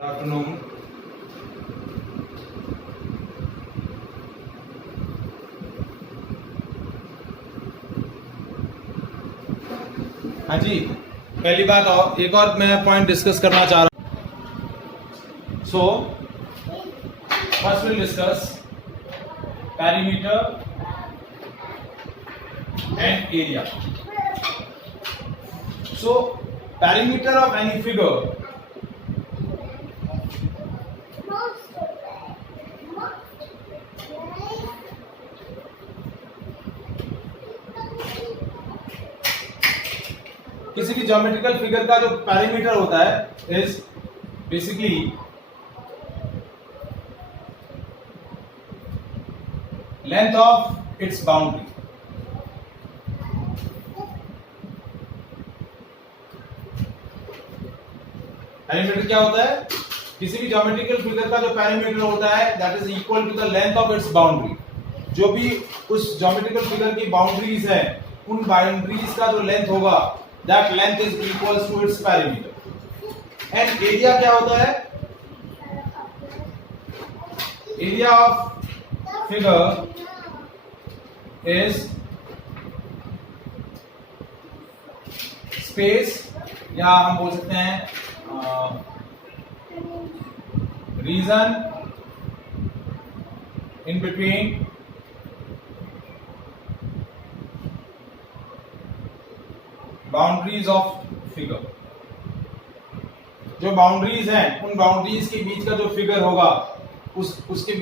Afternoon. हाँ जी, पहली बात और एक और मैं पॉइंट डिस्कस करना चाह रहा हूं। So first will discuss perimeter and area. So perimeter of any figure किसी भी ज्योमेट्रिकल फिगर का जो पैरीमीटर होता है is basically length of its boundary. Perimeter क्या होता है? किसी भी ज्योमेट्रिकल फिगर का जो पैरीमीटर होता है that is equal to the length of its boundary. जो भी उस ज्योमेट्रिकल फिगर की बाउंड्रीज है उन बाउंड्रीज का जो लेंथ होगा that length is equals to its perimeter. And area क्या होता है? Area of figure is space या हम बोल सकते हैं region in between boundaries of figure. जो बाउंड्रीज हैं उन बाउंड्रीज के बीच का जो फिगर होगा उसके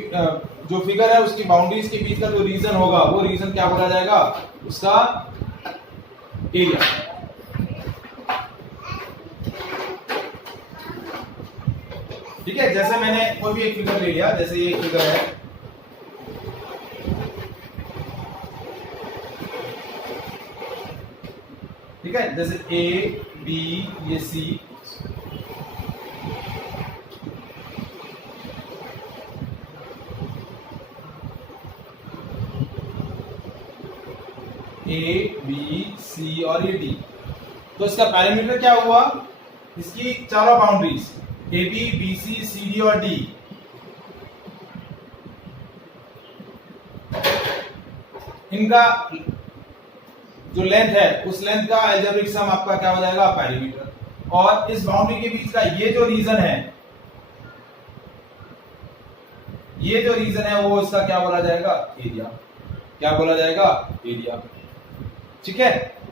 जो फिगर है उसकी बाउंड्रीज के बीच का जो रीजन होगा वो रीजन क्या बोला जाएगा? उसका एरिया। ठीक है, जैसे मैंने कोई भी एक फिगर ले लिया, जैसे ये एक फिगर है, ठीक है, जैसे ए बी ये सी, ए बी सी और ये डी। तो इसका पैरामीटर क्या हुआ? इसकी चारों boundaries A B C C D और डी, इनका जो लेंथ है उस लेंथ का अलजेब्रिक सम आपका क्या हो जाएगा? पैरीमीटर। और इस बाउंड्री के बीच का ये जो रीजन है, ये जो रीजन है वो इसका क्या बोला जाएगा? एरिया। क्या बोला जाएगा? एरिया। ठीक है,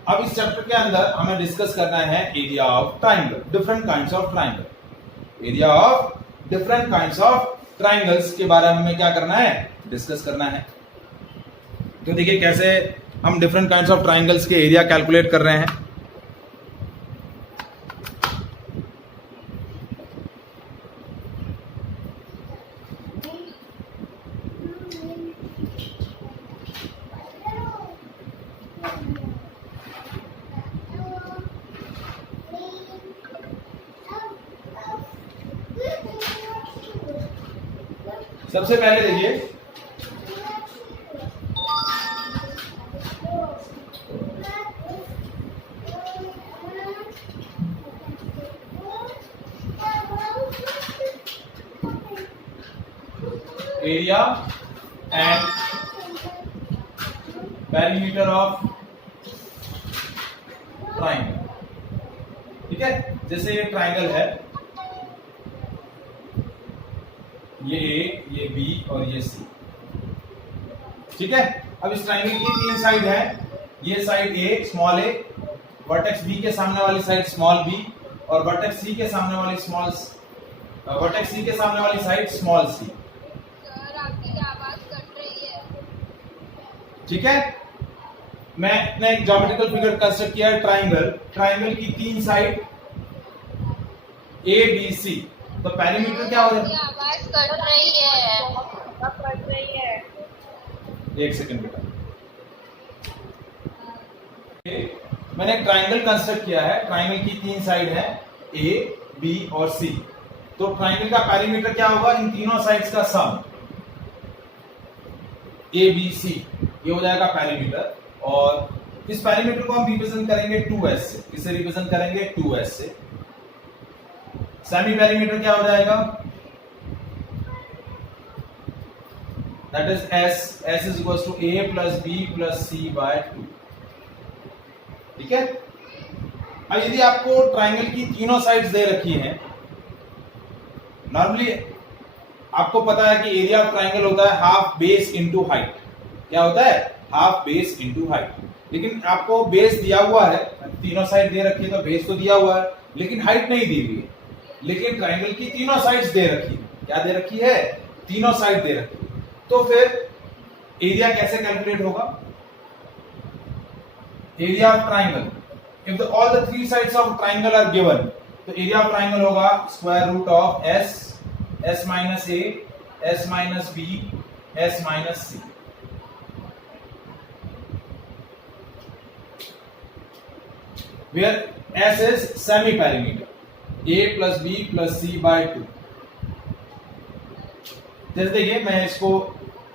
अब इस चैप्टर के अंदर हमें डिस्कस करना है area of triangle, different kinds of triangle. Area of different kinds of triangles के बारे में हमें क्या करना है? डिस्कस करना है। तो देखिए कैसे हम डिफरेंट काइंड्स ऑफ ट्राइंगल्स के एरिया कैलकुलेट कर रहे हैं। सबसे पहले देखिए area and perimeter of triangle. ठीक है, जैसे ये ट्राइंगल है, ये ए, ये बी और ये सी। ठीक है, अब इस ट्राइंगल की तीन साइड है। ये साइड ए स्मॉल ए, वर्टेक्स बी के सामने वाली साइड स्मॉल बी और वर्टेक्स सी के सामने वाली साइड स्मॉल सी। ठीक है, मैंने एक ज्योमेट्रिकल फिगर कंस्ट्रक्ट किया है ट्राइंगल। ट्राइंगल की तीन साइड ए बी सी, तो पैरीमीटर क्या हो जाएगा? आवाज कट रही है। एक सेकंड बेटा, मैंने एक ट्राइंगल कंस्ट्रक्ट किया है। ट्राइंगल की तीन साइड है ए बी और सी। तो ट्राइंगल का पैरीमीटर क्या होगा? इन तीनों साइड्स का सम ए बी सी, ये हो जाएगा पैरीमीटर। और इस पैरामीटर को हम रिप्रेजेंट करेंगे 2s से। किससे रिप्रेजेंट करेंगे? 2s से। सेमी पेरीमीटर क्या हो जाएगा, that is S is equal to A plus B plus C by 2। ठीक है। अब यदि आपको ट्राइंगल की तीनों साइड्स दे रखी हैं, नॉर्मली आपको पता है कि एरिया ऑफ ट्राइंगल होता है हाफ बेस इनटू हाइट। क्या होता है, हाफ बेस इनटू हाइट। लेकिन आपको बेस दिया हुआ है, तीनों साइड दे रखी है तो बेस तो दिया हुआ है, लेकिन हाइट नहीं दी हुई है। लेकिन ट्राइंगल की तीनों साइड्स दे रखी है। क्या दे रखी है, तीनों साइड दे रखी है। तो फिर एरिया कैसे कैलकुलेट होगा, area of triangle, if all the three sides of triangle are given, तो एरिया ऑफ ट्राइंगल होगा square root of S minus A, S minus B, S minus C. where S is semi perimeter, A plus B plus C by 2। जैसे देखिए मैं इसको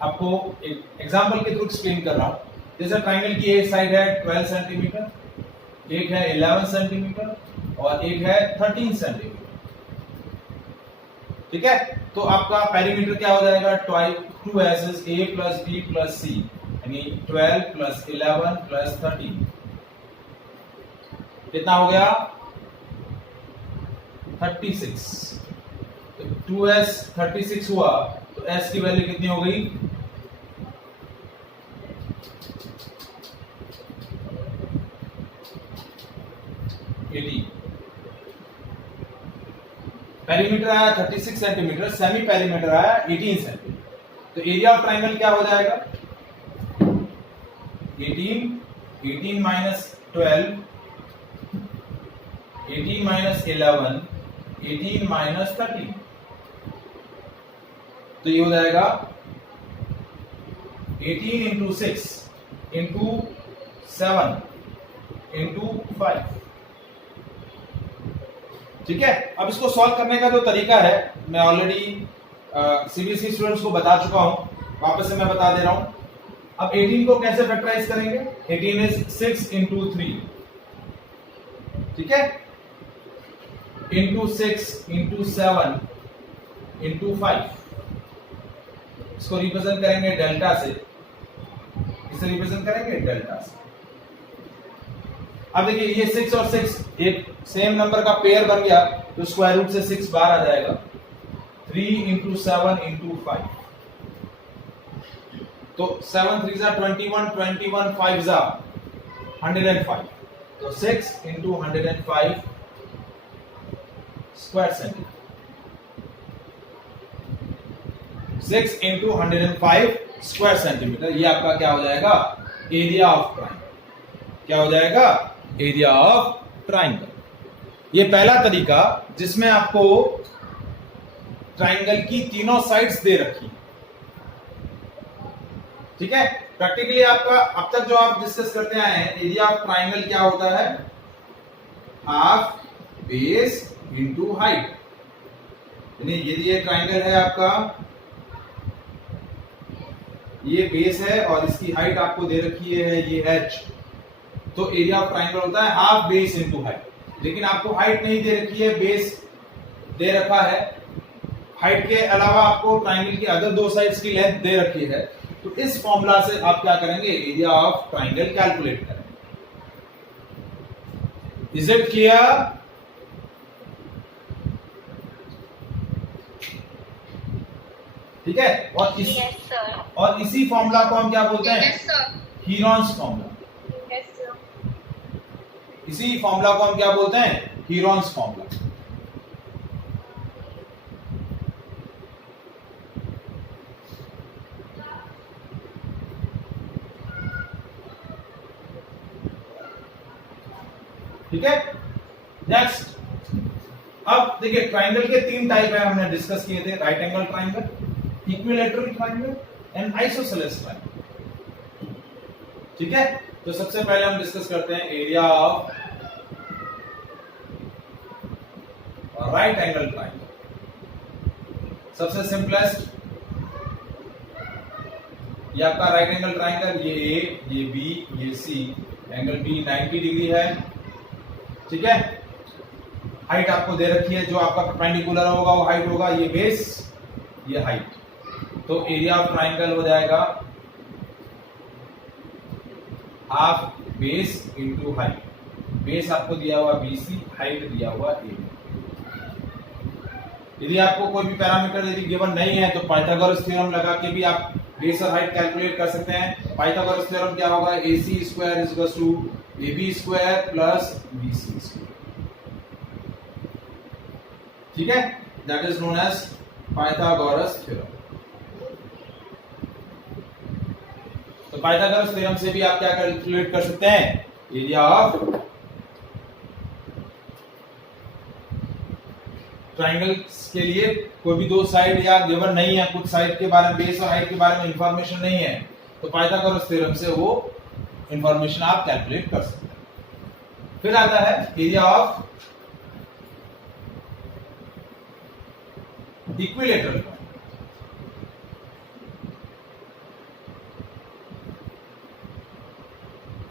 आपको एक example के through explain कर रहा हूं। जैसे ट्राइंगल की एक साइड है 12 सेंटीमीटर, एक है 11 सेंटीमीटर और एक है 13 सेंटीमीटर। ठीक है, तो आपका पेरीमीटर क्या हो जाएगा, 2S is A plus B plus C, यानी 12 plus 11 plus 13। कितना हो गया, 36। तो 2S 36 हुआ तो S की वैल्यू कितनी हो गई, 80। पेरीमीटर आया 36 सेंटीमीटर, सेमी पेरीमीटर आया 18 सेंटीमीटर। तो एरिया ऑफ ट्राइंगल क्या हो जाएगा, 18 माइनस 12, 18 माइनस 11, 18 माइनस 13। तो ये हो जाएगा 18 इंटू 6 इंटू 7 इंटू 5। ठीक है। अब इसको सॉल्व करने का जो तरीका है मैं ऑलरेडी सीबीएसई स्टूडेंट्स को बता चुका हूं, वापस से मैं बता दे रहा हूं। अब 18 को कैसे फैक्टराइज करेंगे, 18 इज 6 इंटू 3, ठीक है, इंटू 6 इंटू 7 इंटू 5। इसको रिप्रेजेंट करेंगे डेल्टा से, इसे रिप्रेजेंट करेंगे डेल्टा से। अब देखिए ये 6 और 6 एक सेम नंबर का पेयर बन गया तो स्क्वायर रूट से 6 बाहर आ जाएगा, 3 इंटू 7 इंटू 5। तो 7 3 जा 21, 21 5 जा 105। तो 6 into 105 square centimetre, 6 into 105 square centimetre. ये आपका क्या हो जाएगा, एरिया ऑफ ट्राइंगल। क्या हो जाएगा, एरिया ऑफ ट्राइंगल। ये पहला तरीका जिसमें आपको ट्राइंगल की तीनों साइड्स दे रखी, ठीक है। प्रैक्टिकली आपका अब तक जो आप डिस्कस करते आए हैं, एरिया ऑफ ट्राइंगल क्या होता है, हाफ बेस इंटू हाइट। यानी ये ट्राइंगल है आपका, ये बेस है और इसकी हाइट आपको दे रखी है ये h। तो एरिया ऑफ ट्राइंगल होता है हाफ बेस इंटू हाइट। लेकिन आपको हाइट नहीं दे रखी है, बेस दे रखा है। हाइट के अलावा आपको ट्राइंगल की अदर दो साइड्स की लेंथ दे रखी है। तो इस फॉर्मूला से आप क्या करेंगे, एरिया ऑफ ट्राइंगल कैलकुलेट करेंगे। Is it clear? ठीक है। और इसी फॉर्मूला को हम क्या बोलते हैं, हीरॉन्स फॉर्मूला। इसी फॉर्मूला को हम क्या बोलते हैं, हीरॉन्स फॉर्मूला। ठीक है। नेक्स्ट, अब देखिए ट्राइंगल के तीन टाइप है, हमने डिस्कस किए थे, right angle triangle, equilateral triangle and isosceles triangle. ठीक है। तो सबसे पहले हम डिस्कस करते हैं area of right angle triangle. सबसे सिंपलेस्ट, ये आपका राइट एंगल ट्राइंगल, ये ए, ये बी, ये सी। एंगल बी 90 डिग्री है, ठीक है। हाइट आपको दे रखी है, जो आपका परपेंडिकुलर होगा वो हाइट होगा, ये बेस ये हाइट, तो एरिया ऑफ ट्राइंगल हो जाएगा half base into height. Base आपको दिया हुआ BC, हाइट दिया हुआ AB। यदि आपको कोई भी पैरामीटर यदि गिवन नहीं है तो पाइथागोरस थ्योरम लगा के भी आप बेस और हाइट कैलकुलेट कर सकते हैं। पाइथागोरस थ्योरम क्या होगा, AC square is equal to AB square plus BC square, ठीक है, that is known as Pythagoras theorem. तो पाइथागोरस थ्योरम से भी आप क्या कैलकुलेट कर सकते हैं, एरिया ऑफ ट्राइंगल्स के लिए कोई भी दो साइड या गिवन नहीं है, कुछ साइड के बारे में, बेस और हाइट के बारे में इंफॉर्मेशन नहीं है, तो पाइथागोरस थ्योरम से वो इंफॉर्मेशन आप कैलकुलेट कर सकते हैं। फिर आता है एरिया ऑफ इक्विलैटरल।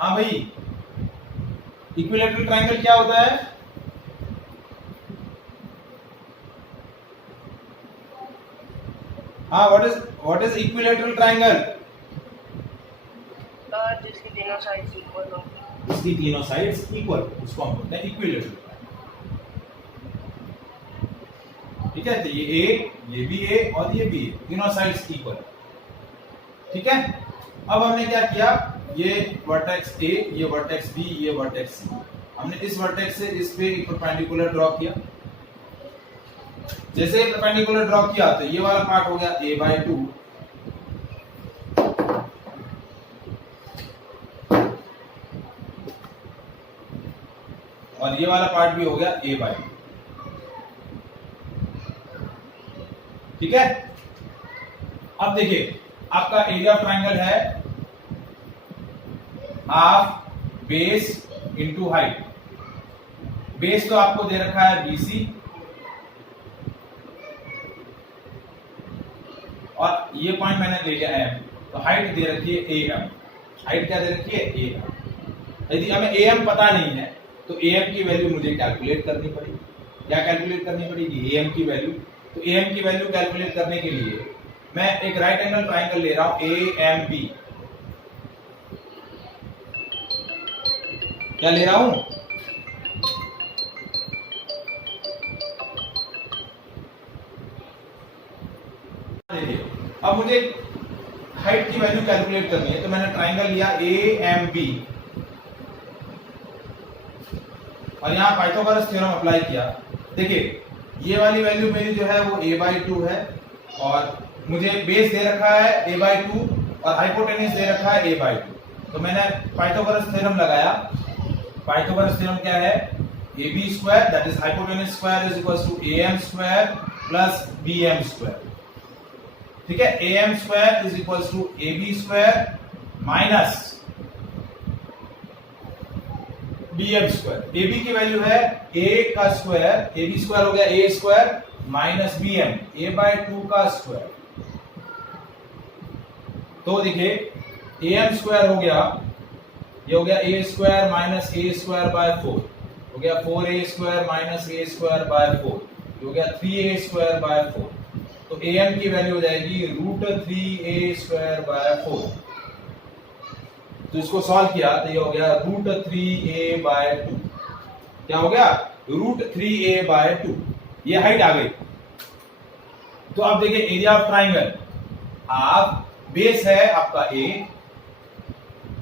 हाँ भाई, इक्विलैटरल ट्राइंगल क्या होता है? हाँ, व्हाट इज इक्विलैटरल ट्राइंगल? जिसकी तीनों साइड्स इक्वल हो, इसकी तीनों साइड्स इक्वल, उसको हम बोलते हैं इक्विलैटरल। ठीक है, तो ये A, ये भी A और ये भी A, तीनों साइड्स इक्वल, ठीक है। अब हमने क्या किया, ये वर्टेक्स A, ये वर्टेक्स B, ये वर्टेक्स C, हमने इस वर्टेक्स से इस पे एक परपेंडिकुलर ड्रॉ किया। जैसे परपेंडिकुलर ड्रॉ किया तो ये वाला पार्ट हो गया a/2, और ये वाला पार्ट भी हो गया a/2, ठीक है। अब देखिए, आपका एरिया ऑफ ट्राइंगल है half base into height. Base तो आपको दे रखा है BC, और ये पॉइंट मैंने ले लिया M, तो हाइट दे रखी है AM। हाइट क्या दे रखी है, AM। यदि हमें AM पता नहीं है तो AM की वैल्यू मुझे कैलकुलेट करनी पड़ेगी। क्या कैलकुलेट करनी पड़ेगी, AM की वैल्यू। तो AM की वैल्यू कैलकुलेट करने के लिए मैं एक राइट एंगल ट्राइंगल ले रहा हूं AMB। क्या ले रहा हूं, देखिए अब मुझे हाइट की वैल्यू कैलकुलेट करनी है, तो मैंने ट्राइंगल लिया AMB और यहां पाइथागोरस थ्योरम अप्लाई किया। देखिए ये वाली वैल्यू मेरी जो है वो a/2 है, और मुझे बेस दे रखा है a/2 और हाइपोटेन्यूज दे रखा है a/2। तो मैंने पाइथागोरस थ्योरम लगाया। पाइथागोरस थ्योरम क्या है, AB square that is hypotenuse square is equal to AM square plus BM square, ठीक है। AM square is equal to AB square minus BM square. AB की वैल्यू है A का square, AB square हो गया A square minus BM, a/2 का square. तो देखिए AM स्क्वायर हो गया, ये हो गया A square minus A square by 4, हो गया 4A square minus A square by 4, हो गया 3A स्क्वायर बाय 4। तो AM की वैल्यू हो जाएगी √3A स्क्वायर बाय 4। तो इसको सॉल्व किया तो ये हो गया √3A बाय 2। क्या हो गया, √3A बाय 2। ये हाइट आ गई। तो अब देखिए एरिया ऑफ ट्राइंगल, आप बेस है आपका A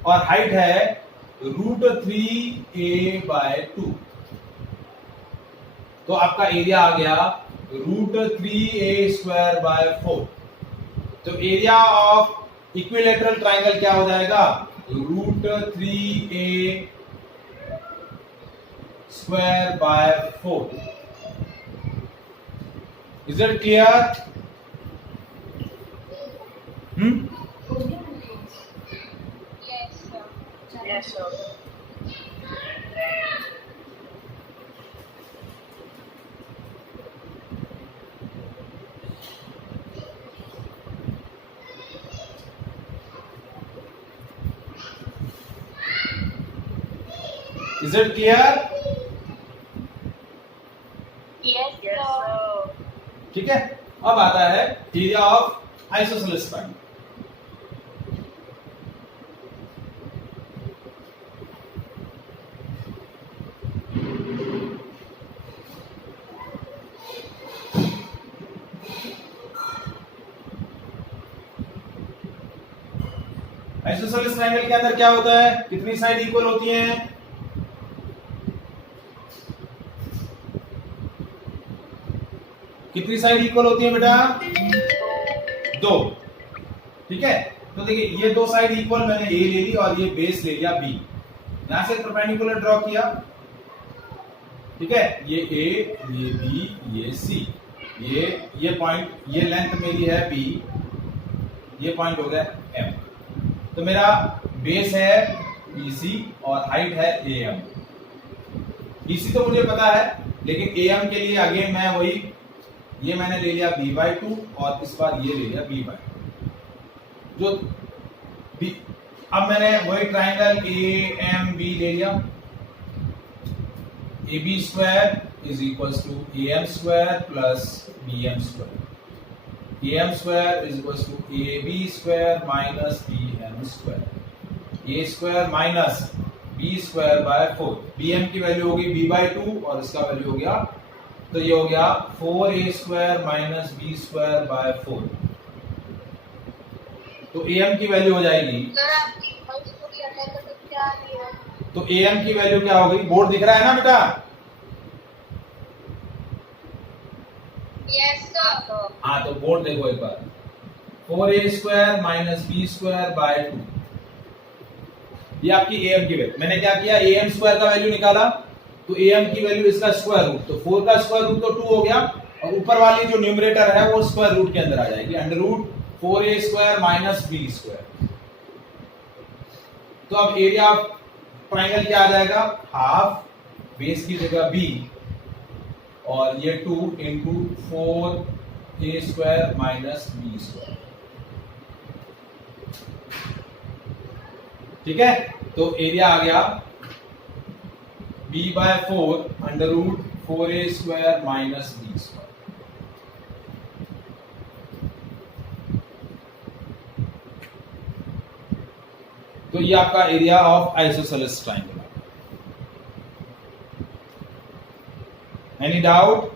और हाइट है √3A बाय 2, तो आपका एरिया आ गया √3A स्क्वायर बाय 4। तो एरिया ऑफ इक्विलैटरल ट्राइंगल क्या हो जाएगा, √3A square by 4। Is it clear? Yes, sir. Is it clear? ठीक है, अब आता है area of isosceles triangle. Isosceles triangle के अंदर क्या होता है, कितनी साइड इक्वल होती हैं? कितनी साइड इक्वल होती है बेटा? दो। ठीक है, तो देखिए ये दो साइड इक्वल, मैंने ए ले ली और ये बेस ले लिया बी, यहां से परपेंडिकुलर ड्रॉ किया। ठीक है, ये ए, ये बी, ये सी, ये पॉइंट, ये लेंथ मेरी है बी, ये पॉइंट हो गया एम। तो मेरा बेस है बीसी और हाइट है एएम। बीसी तो मुझे पता है, लेकिन एएम के लिए अगेन मैं वही, ये मैंने ले लिया b/2 और इस बार ये ले लिया b/2 जो b। अब मैंने वही ट्राइंगल AMB ले लिया, AB square is equals to AM square plus BM square, AM square is equals to AB square minus BM square, A square minus B square by 4। BM की value होगी b/2 और इसका value हो गया, तो ये हो गया 4A square minus B square by 4। तो AM की वैल्यू हो जाएगी, तो AM की वैल्यू क्या हो गई? बोर्ड दिख रहा है ना बेटा? Yes sir. हाँ, तो बोर्ड देखो एक बार, 4A square minus B square bye 2, ये आपकी AM की वैल्यू। मैंने क्या किया, AM स्क्वायर का वैल्यू निकाला, तो AM की वैल्यू इसका स्क्वायर रूट, तो 4 का स्क्वायर रूट तो 2 हो गया, और ऊपर वाली जो न्यूमरेटर है वो स्क्वायर रूट के अंदर आ जाएगी, under root 4A square minus B square. तो अब एरिया ऑफ ट्राइंगल क्या आ जाएगा, हाफ बेस की जगह B और ये 2 into 4A square minus B square. ठीक है, तो एरिया आ गया b/4 under root 4A square minus B square. तो ये आपका area of isosceles triangle. Any doubt?